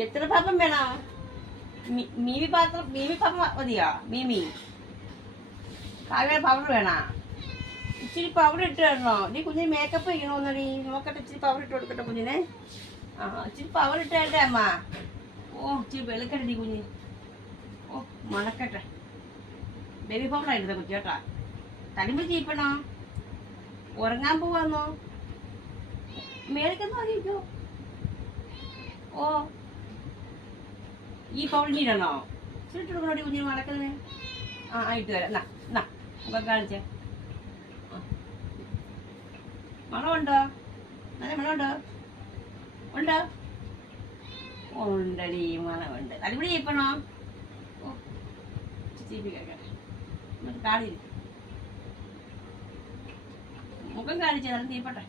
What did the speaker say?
എത്ര പാപ്പം വേണോ? മീമി പാപ്പം മതിയോ? മീമി കാവ്യ പൗഡർ വേണോ? ഇച്ചിരി പൗഡർ ഇട്ട് തരണോ? നീ കുഞ്ഞിന് മേക്കപ്പ് ചെയ്യണോന്നടി. നോക്കട്ടെ, ഇച്ചിരി പൗഡർ ഇട്ട് കൊടുക്കട്ടെ കുഞ്ഞിനെ. ആ, ഇച്ചിരി പൗഡർ ഇട്ട് തരട്ടെ അമ്മ. ഓ, ഇച്ചിരി വെളുക്കട്ടെ കുഞ്ഞ്. ഓ, മണക്കട്ടെ. ബേബി പൗഡർ ആയിരുന്നു കുഞ്ഞ് കേട്ടാ. തടിമ്പ് ചീപ്പണോ? ഉറങ്ങാൻ പോവാന്നോ? മേടിക്കുന്ന അറിയിക്കോ? ഓ, ഈ പൗഡർ ഇടണോ? ഇച്ചിരി ഇട്ട് കൊടുക്കണോടി കുഞ്ഞിന് മണക്കുന്നതിന്. ആ, ഇട്ട് തരാം. എന്നാ മുഖം കാണിച്ചേ. മണമുണ്ടോ? നല്ല മണമുണ്ടോ? ഉണ്ടോ? ഉണ്ടടി, മണമുണ്ട്. തലമുടി ചീപ്പണോ? ഓ, ചീപ്പി കേൾക്കട്ടെ. കാണില്ല, മുഖം കാണിച്ചേ, നല്ല ചീപ്പട്ടെ.